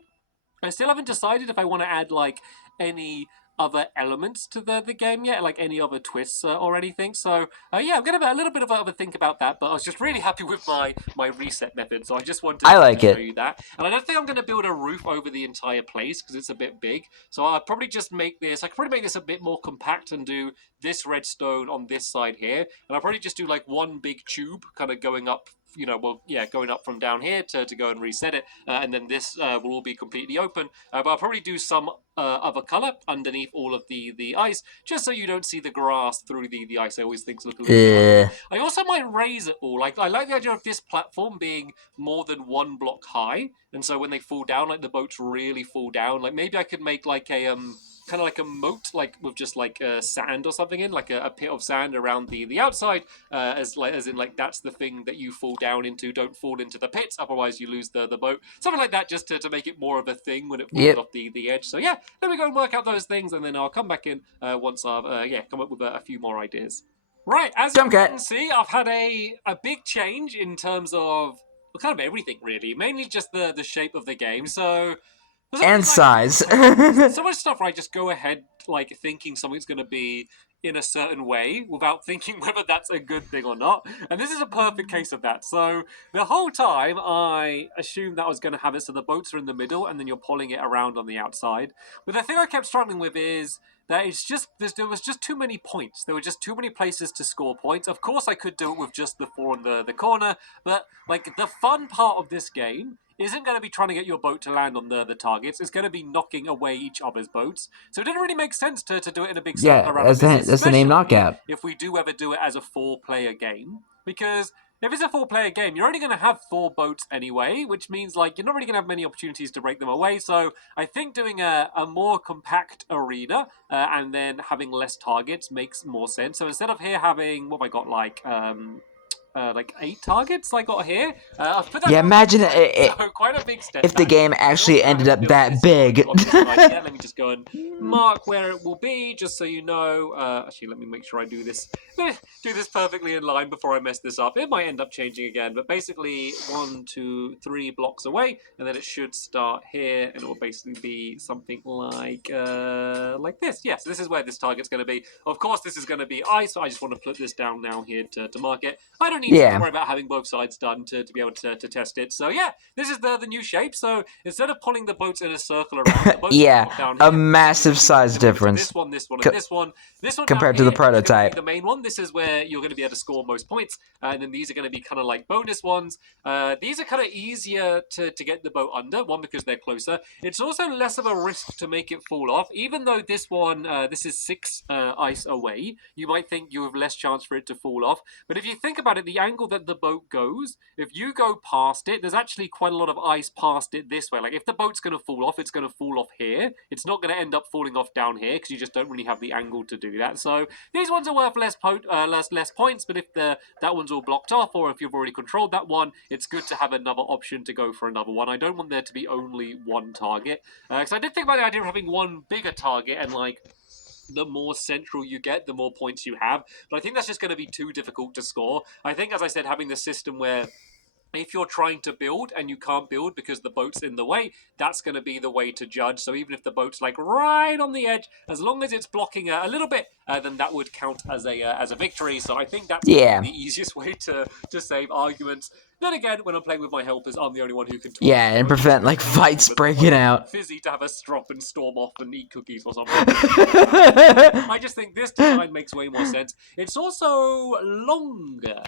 I still haven't decided if I want to add like any other elements to the game yet, like any other twists or anything. So yeah, I'm gonna have a little bit of a think about that. But I was just really happy with my reset method, so I just wanted to show you that. And I don't think I'm gonna build a roof over the entire place because it's a bit big. So I'll probably just make this. I could probably make this a bit more compact and do this redstone on this side here, and I'll probably just do like one big tube kind of going up. Going up from down here to go and reset it, and then this will all be completely open. But I'll probably do some other color underneath all of the ice, just so you don't see the grass through the ice. I always think it's a little bit. I also might raise it all. Like I like the idea of this platform being more than one block high, and so when they fall down, like the boats really fall down. Like maybe I could make like a kind of like a moat, like with just like sand or something in, like a pit of sand around the outside, as in like that's the thing that you fall down into. Don't fall into the pits, otherwise you lose the boat. Something like that, just to make it more of a thing when it falls off the edge. So yeah, let me go and work out those things, and then I'll come back in once I've come up with a few more ideas. Right, as you can see, I've had a big change in terms of kind of everything really, mainly just the shape of the game. So. And size. So much stuff where I just go ahead like thinking something's going to be in a certain way without thinking whether that's a good thing or not. And this is a perfect case of that. So the whole time I assumed that I was going to have it so the boats are in the middle and then you're pulling it around on the outside. But the thing I kept struggling with is that there was just too many points. There were just too many places to score points. Of course I could do it with just the 4 in the corner, but like the fun part of this game isn't going to be trying to get your boat to land on the targets. It's going to be knocking away each other's boats. So it didn't really make sense to do it in a big circle around. That's the name Knockout. If we do ever do it as a 4-player game. Because if it's a 4-player game, you're only going to have 4 boats anyway, which means like you're not really going to have many opportunities to break them away. So I think doing a more compact arena and then having less targets makes more sense. So instead of here having, what have I got, like 8 targets I got here. Imagine quite a big step if the game actually ended up that big. Let me just go and mark where it will be, just so you know. Actually, let me make sure I do this perfectly in line before I mess this up. It might end up changing again, but basically 1, 2, 3 blocks away, and then it should start here, and it will basically be something like this. Yes, this is where this target's going to be. Of course, this is going to be ice, so I just want to put this down now here to mark it. I don't need to worry about having both sides done to be able to test it. So yeah, this is the new shape. So instead of pulling the boats in a circle around, the boats down here, a massive size difference. This one, and this one. This one compared to the prototype. The main one. This is where you're going to be able to score most points, and then these are going to be kind of like bonus ones. These are kind of easier to get the boat under. One, because they're closer. It's also less of a risk to make it fall off. Even though this one, this is 6 ice away, you might think you have less chance for it to fall off. But if you think about it, the the angle that the boat goes, if you go past it, there's actually quite a lot of ice past it this way. Like, if the boat's going to fall off, it's going to fall off here. It's not going to end up falling off down here because you just don't really have the angle to do that. So these ones are worth less points, but if that one's all blocked off, or if you've already controlled that one, it's good to have another option to go for another one. I don't want there to be only one target. Because I did think about the idea of having one bigger target, and like, the more central you get, the more points you have. But I think that's just going to be too difficult to score. I think, as I said, having the system where if you're trying to build and you can't build because the boat's in the way, that's going to be the way to judge. So even if the boat's like right on the edge, as long as it's blocking a little bit, then that would count as a victory. So I think that's the easiest way to save arguments. Then again, when I'm playing with my helpers, I'm the only one who can talk. Yeah, and prevent like fights breaking out. Fizzy to have us drop and storm off and eat cookies or something. I just think this design makes way more sense. It's also longer.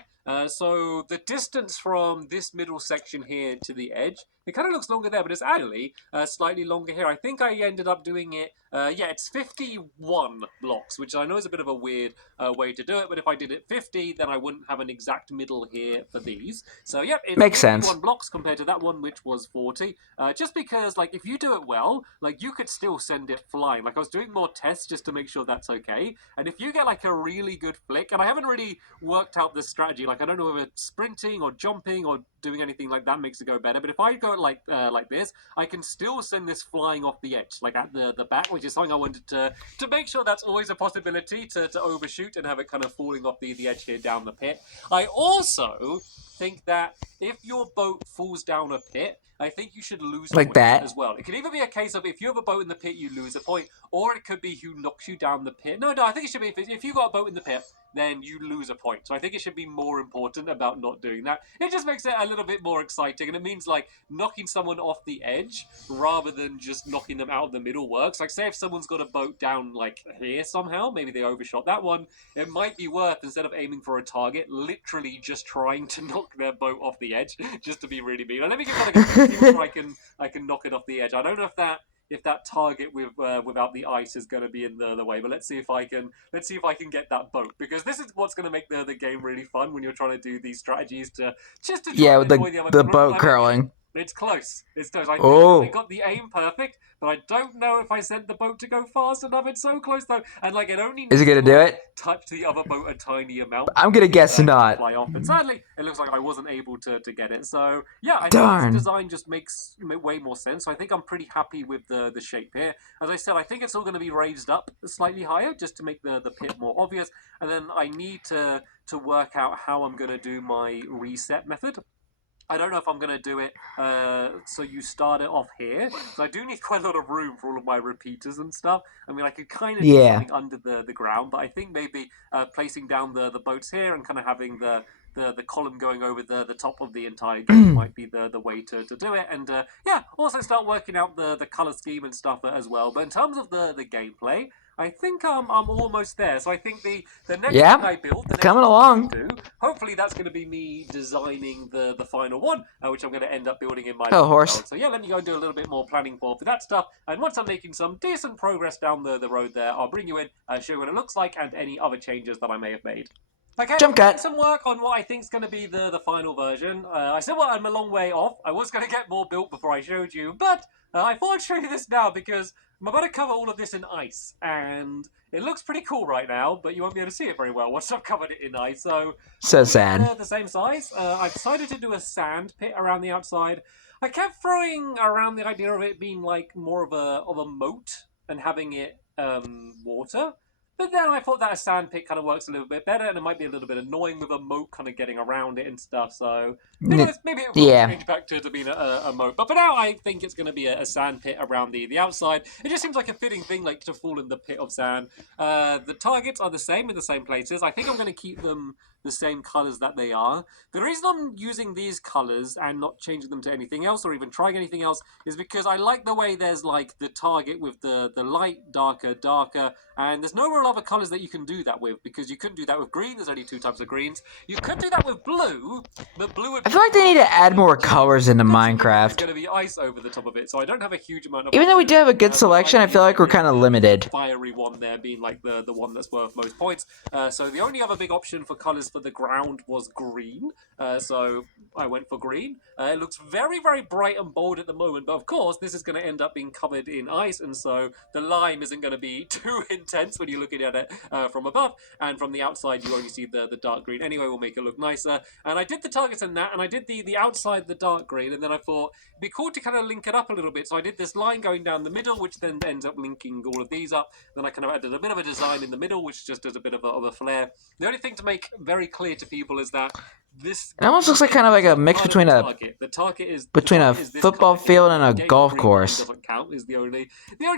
So the distance from this middle section here to the edge, it kind of looks longer there, but it's actually slightly longer here. I think I ended up doing it, it's 51 blocks, which I know is a bit of a weird way to do it, but if I did it 50, then I wouldn't have an exact middle here for these. So yep, it's makes 51 sense. blocks compared to that one, which was 40. Just because, like, if you do it well, like, you could still send it flying. Like, I was doing more tests just to make sure that's okay, and if you get, like, a really good flick, and I haven't really worked out this strategy, like, I don't know whether sprinting or jumping or doing anything like that makes it go better, but if I go like this, I can still send this flying off the edge, like at the back, which is something I wanted to make sure that's always a possibility to overshoot and have it kind of falling off the edge here down the pit. I also think that if your boat falls down a pit, I think you should lose like that as well. It could either be a case of if you have a boat in the pit, you lose a point, or it could be who knocks you down the pit. No, I think it should be if you got a boat in the pit, then you lose a point. So I think it should be more important about not doing that. It just makes it a little bit more exciting, and it means like knocking someone off the edge rather than just knocking them out of the middle works. Like, say if someone's got a boat down like here somehow, maybe they overshot that one, it might be worth, instead of aiming for a target, literally just trying to knock their boat off the edge, just to be really mean. Now, let me give that a go, see whether I can knock it off the edge. I don't know if that target without the ice is going to be in the way, but let's see if I can get that boat, because this is what's going to make the game really fun when you're trying to do these strategies to try with to annoy the other the group. boat curling. It's close. I think I got the aim perfect, but I don't know if I sent the boat to go fast enough. It's so close though, and like it only needs is it gonna do it? Touch the other boat a tiny amount. I'm gonna guess not. Fly off, and sadly, it looks like I wasn't able to get it. So yeah, I think this design just makes way more sense. So I think I'm pretty happy with the shape here. As I said, I think it's all going to be raised up slightly higher just to make the pit more obvious, and then I need to work out how I'm going to do my reset method. I don't know if I'm going to do it, so you start it off here. So I do need quite a lot of room for all of my repeaters and stuff. I mean, I could kind of do something under the ground, but I think maybe placing down the boats here and kind of having the column going over the top of the entire game might be the way to do it. And yeah, also start working out the color scheme and stuff as well. But in terms of the gameplay, I think I'm almost there. So I think the next thing I build, the next coming along. Hopefully that's going to be me designing the final one, which I'm going to end up building in my horse. world. So yeah, let me go and do a little bit more planning for that stuff. And once I'm making some decent progress down the road there, I'll bring you in, show you what it looks like and any other changes that I may have made. Okay, Jump cut. Some work on what I think is going to be the final version. I said, well, I'm a long way off. I was going to get more built before I showed you, but I thought I'd show you this now because I'm about to cover all of this in ice, and it looks pretty cool right now, but you won't be able to see it very well once I've covered it in ice. So sad. The same size. I've decided to do a sand pit around the outside. I kept throwing around the idea of it being like more of a moat and having it water. But then I thought that a sand pit kind of works a little bit better, and it might be a little bit annoying with a moat kind of getting around it and stuff. So maybe it will change back to being a moat. But for now, I think it's going to be a sand pit around the outside. It just seems like a fitting thing, like to fall in the pit of sand. The targets are the same in the same places. I think I'm going to keep them the same colors that they are. The reason I'm using these colors and not changing them to anything else or even trying anything else is because I like the way there's like the target with the light, darker, and there's no real other colors that you can do that with, because you couldn't do that with green. There's only 2 types of greens. You could do that with blue, but blue would... I feel like they need to add more colors into Minecraft. There's going to be ice over the top of it, so I don't have a huge amount of... Even though we do have a good selection, I feel like we're kind of limited. Fiery one there being like the one that's worth most points. So the only other big option for colors for the ground was green, so I went for green. It looks very, very bright and bold at the moment, but of course this is going to end up being covered in ice, and so the lime isn't going to be too intense when you're looking at it from above, and from the outside you only see the dark green. Anyway, we'll make it look nicer. And I did the targets in that, and I did the outside the dark green, and then I thought it'd be cool to kind of link it up a little bit. So I did this line going down the middle, which then ends up linking all of these up. Then I kind of added a bit of a design in the middle, which just does a bit of a flare. The only thing to make very clear to people is that this It almost looks like kind of like a mix between a football field and a golf course. Doesn't count is the only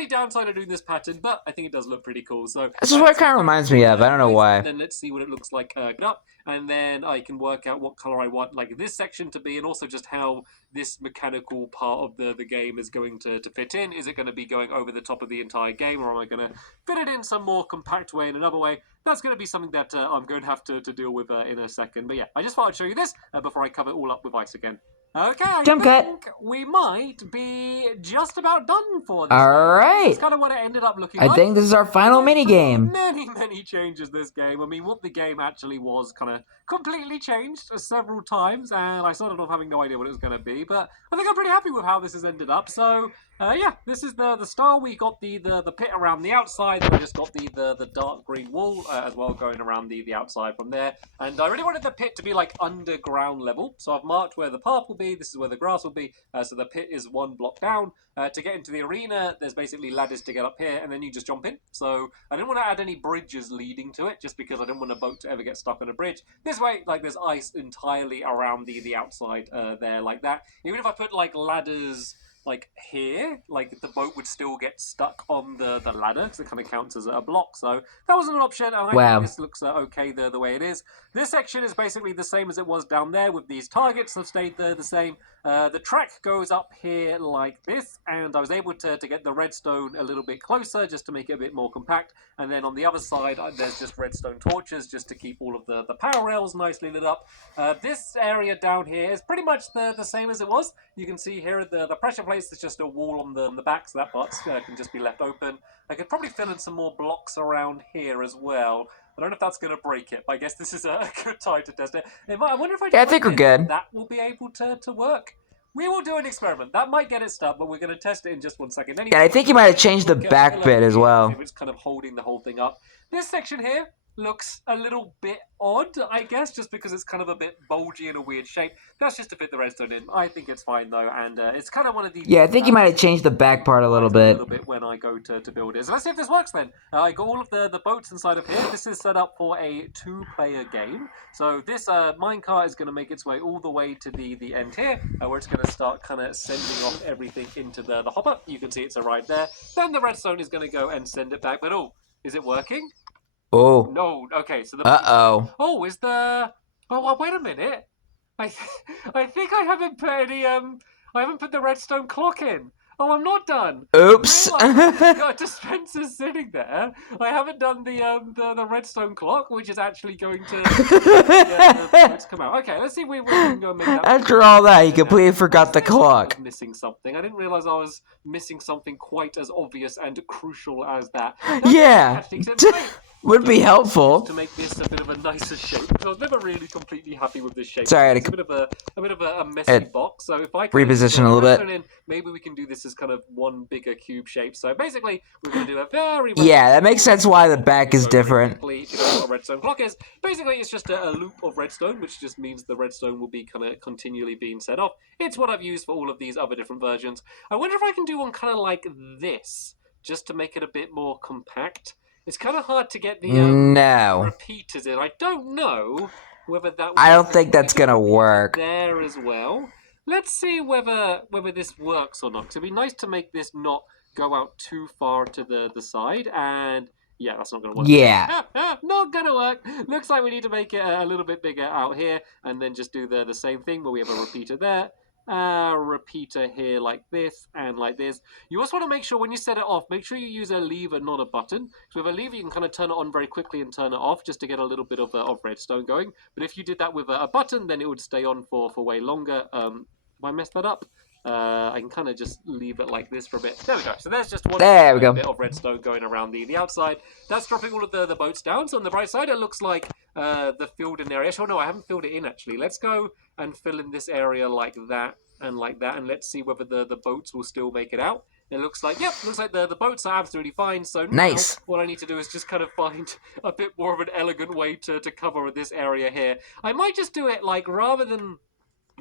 downside of doing this pattern, but I think it does look pretty cool. So This is what it kind of reminds me of. I don't know why. And then let's see what it looks like up, and then I can work out what color I want like this section to be, and also just how this mechanical part of the game is going to fit in. Is it going to be going over the top of the entire game, or am I going to fit it in some more compact way in another way? That's going to be something that I'm going to have to deal with in a second. But yeah, I just thought I'd show you this before I cover it all up with ice again. Okay, I think we might be just about done for this. Alright. That's kind of what it ended up looking I like. think this is our final minigame. Many changes this game. I mean, what the game actually was kind of completely changed several times, and I started off having no idea what it was going to be, but I think I'm pretty happy with how this has ended up. So, yeah, this is the style. We got the pit around the outside, and we just got the dark green wall as well going around the outside from there. And I really wanted the pit to be like underground level, so I've marked where the path will be. This is where the grass will be. So the pit is one block down. To get into the arena, there's basically ladders to get up here, and then you just jump in. So I didn't want to add any bridges leading to it, just because I didn't want a boat to ever get stuck on a bridge. This way, like, there's ice entirely around the outside there like that. Even if I put like ladders like here, like the boat would still get stuck on the ladder because it kind of counts as a block. So that wasn't an option, and I think this looks okay the way it is. This section is basically the same as it was down there, with these targets have stayed the same. The track goes up here like this, and I was able to get the redstone a little bit closer just to make it a bit more compact. And then on the other side, there's just redstone torches just to keep all of the power rails nicely lit up. This area down here is pretty much the same as it was. You can see here the pressure plates, there's just a wall on the back, so that part can just be left open. I could probably fill in some more blocks around here as well. I don't know if that's going to break it, but I guess this is a good time to test it. I wonder if I think we're good. That will be able to work. We will do an experiment. That might get it stuck, but we're going to test it in just 1 second. Anyway, Yeah, I think you might have changed the back bit as well. If it's kind of holding the whole thing up. This section here looks a little bit odd, I guess, just because it's kind of a bit bulgy in a weird shape. That's just to fit the redstone in. I think it's fine though, and it's kind of one of these. Yeah, I think you might have changed the back part a little bit. When I go to build it. So let's see if this works then. I got all of the boats inside of here. This is set up for a 2-player game. So this minecart is going to make its way all the way to the end here, where it's going to start kind of sending off everything into the hopper. You can see it's arrived there. Then the redstone is going to go and send it back. But oh, is it working? Oh. No, okay, so the... Uh-oh. Oh, is the... Oh, wait a minute. I think I haven't put any, I haven't put the redstone clock in. Oh, I'm not done. Oops. Got dispensers sitting there. I haven't done the redstone clock, which is actually going to come out. Okay, let's see if we can go and make that. After all that, you completely forgot the clock. Missing something. I didn't realize I was missing something quite as obvious and crucial as that. Yeah. Would be helpful to make this a bit of a nicer shape. I was never really completely happy with this shape. Sorry, it's a bit of a messy box. So if I can reposition a little bit, maybe we can do this as kind of one bigger cube shape. So basically, we're going to do a very that makes sense why the back is different. If you know what a redstone clock is, basically it's just a loop of redstone, which just means the redstone will be kind of continually being set off. It's what I've used for all of these other different versions. I wonder if I can do one kind of like this, just to make it a bit more compact. It's kind of hard to get the repeaters in. I don't know whether that. I don't think that's gonna work there as well. Let's see whether this works or not. Cause it'd be nice to make this not go out too far to the side. And yeah, that's not gonna work. Yeah, not gonna work. Looks like we need to make it a little bit bigger out here, and then just do the same thing where we have a repeater there. Repeater here like this and like this. You also want to make sure when you set it off, make sure you use a lever, not a button. So with a lever, you can kind of turn it on very quickly and turn it off just to get a little bit of redstone going. But if you did that with a button, then it would stay on for way longer. Have I messed that up? I can kind of just leave it like this for a bit. There we go. So there's just one bit of redstone going around the outside. That's dropping all of the boats down. So on the right side, it looks like the filled in area. Actually, no, I haven't filled it in, actually. Let's go and fill in this area like that, and let's see whether the boats will still make it out. It looks like, yep, looks like the boats are absolutely fine. So now what I need to do is just kind of find a bit more of an elegant way to cover this area here. I might just do it like, rather than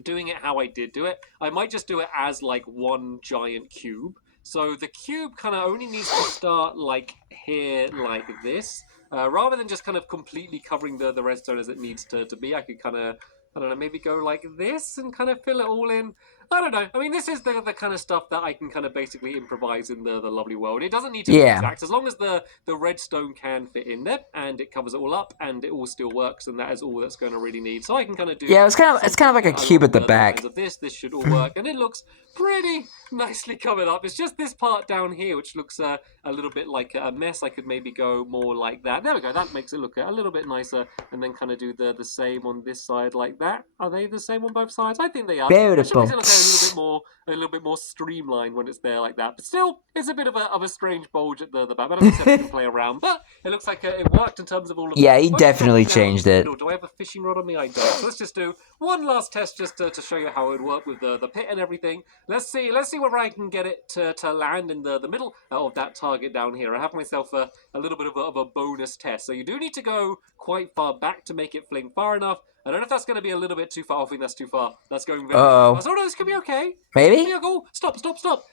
doing it how I did do it, I might just do it as like one giant cube. So the cube kind of only needs to start like here, like this. Rather than just kind of completely covering the redstone as it needs to be, I could kind of, I don't know, maybe go like this and kind of fill it all in. I don't know. I mean, this is the kind of stuff that I can kind of basically improvise in the lovely world. It doesn't need to be exact. As long as the redstone can fit in there and it covers it all up and it all still works, and that is all that's going to really need. So I can kind of do... Yeah, it's kind of like a cube at the back. Of this should all work, and it looks pretty nicely covered up. It's just this part down here which looks a little bit like a mess. I could maybe go more like that. There we go. That makes it look a little bit nicer, and then kind of do the same on this side like that. Are they the same on both sides? I think they are. Beautiful. A little bit more streamlined when it's there like that, but still it's a bit of a strange bulge at the back. But I said I can play around, but it looks like it worked in terms of all of he definitely changed it. Do I have a fishing rod on me? I don't. So let's just do one last test just to show you how it would work with the pit and everything. Let's see whether I can get it to land in the middle of that target down here. I have myself a little bit of a bonus test. So you do need to go quite far back to make it fling far enough. I don't know if that's going to be a little bit too far. I think that's too far. That's going very fast. Oh no, this could be okay. Maybe? Yeah, go. Stop. Nope.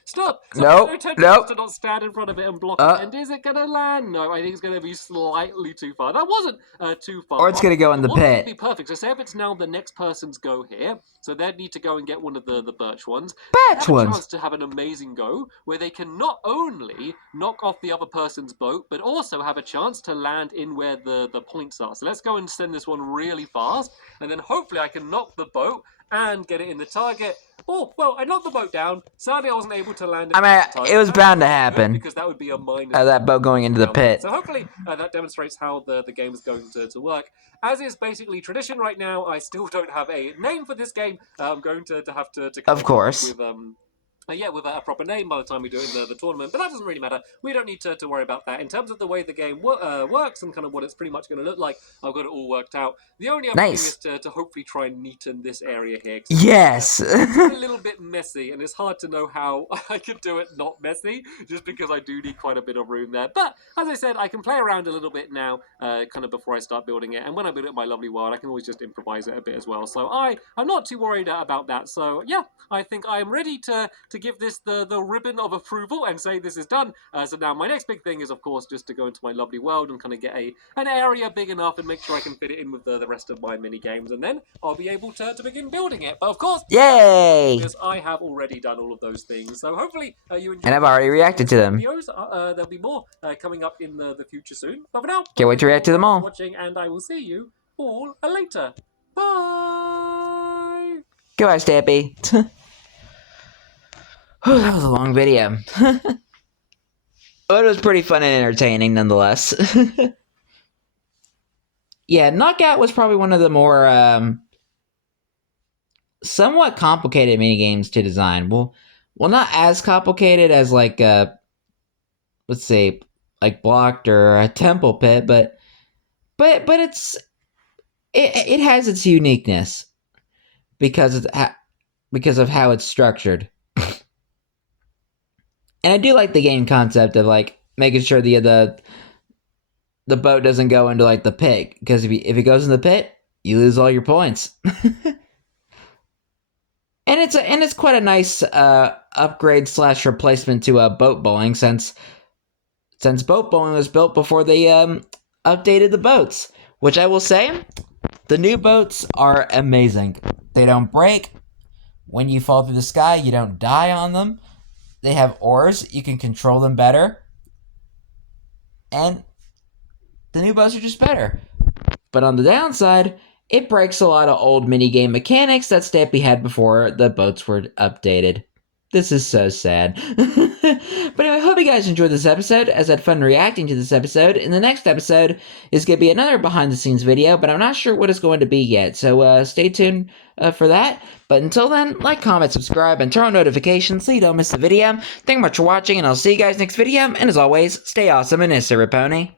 To not stand in front of it and block it. And is it going to land? No, I think it's going to be slightly too far. That wasn't too far. Or it's going to go in the pit. Would be perfect. So say if it's now the next person's go here, so they'd need to go and get one of the birch ones. Have a chance to have an amazing go where they can not only knock off the other person's boat, but also have a chance to land in where the points are. So let's go and send this one really fast. And then hopefully I can knock the boat and get it in the target. Oh, well, I knocked the boat down. Sadly, I wasn't able to land it. I mean, it was bound to happen. Because that would be a minus. That boat going into the pit. So hopefully that demonstrates how the game is going to work. As is basically tradition right now, I still don't have a name for this game. I'm going to have to come of course. with a proper name by the time we do it in the tournament, but that doesn't really matter. We don't need to worry about that. In terms of the way the game works and kind of what it's pretty much going to look like, I've got it all worked out. The only other thing is to hopefully try and neaten this area here. Yes! It's a little bit messy, and it's hard to know how I could do it not messy, just because I do need quite a bit of room there. But, as I said, I can play around a little bit now, kind of before I start building it, and when I build it in my lovely world, I can always just improvise it a bit as well. So I'm not too worried about that. So, yeah, I think I am ready to give this the ribbon of approval and say this is done. So now my next big thing is, of course, just to go into my lovely world and kind of get an area big enough and make sure I can fit it in with the rest of my mini games, and then I'll be able to begin building it. But of course, yay! Because I have already done all of those things. So hopefully you enjoy. And I've already reacted to them. Videos. There'll be more coming up in the future soon. But for now, can't wait to react to them all. Watching, and I will see you all later. Bye. Goodbye, Stampy. That was a long video. But it was pretty fun and entertaining nonetheless. Yeah, Knockout was probably one of the more somewhat complicated minigames to design. Well, not as complicated as like let's say like Blocked or a Temple Pit, but it has its uniqueness because of how it's structured. And I do like the game concept of like making sure the boat doesn't go into like the pit, because if it goes in the pit, you lose all your points. And it's quite a nice upgrade / replacement to boat bowling, since boat bowling was built before they updated the boats, which I will say, the new boats are amazing. They don't break. When you fall through the sky, you don't die on them. They have oars. You can control them better. And the new boats are just better. But on the downside, it breaks a lot of old minigame mechanics that Stampy had before the boats were updated. This is so sad. But anyway, I hope you guys enjoyed this episode, as I had fun reacting to this episode. And the next episode is going to be another behind-the-scenes video, but I'm not sure what it's going to be yet. So stay tuned for that. But until then, like, comment, subscribe, and turn on notifications so you don't miss the video. Thank you much for watching, and I'll see you guys next video. And as always, stay awesome and Pony.